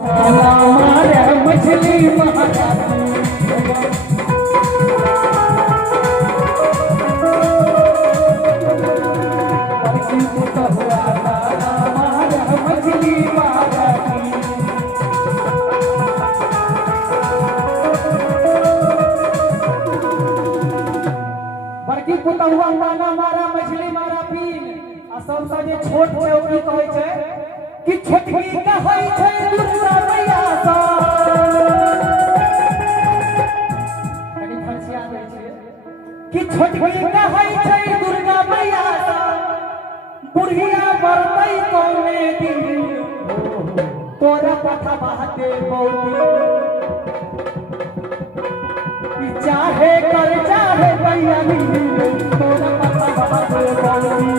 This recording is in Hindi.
मछली बड़की पुता हुआ माना मारा मछली मारा पीन आ सबसे जे छोट छै ओकरी कहै छै कि छोटकी कहै छै दुर्गा मैया सा कनी फरसिया दै छै कि छोटकी कहै छै दुर्गा मैया सा बुढ़िया मरतै कौने दिन तोरा पथा बहते पौती चाहे कर चाहे मैया तोरा पथा बहते पौती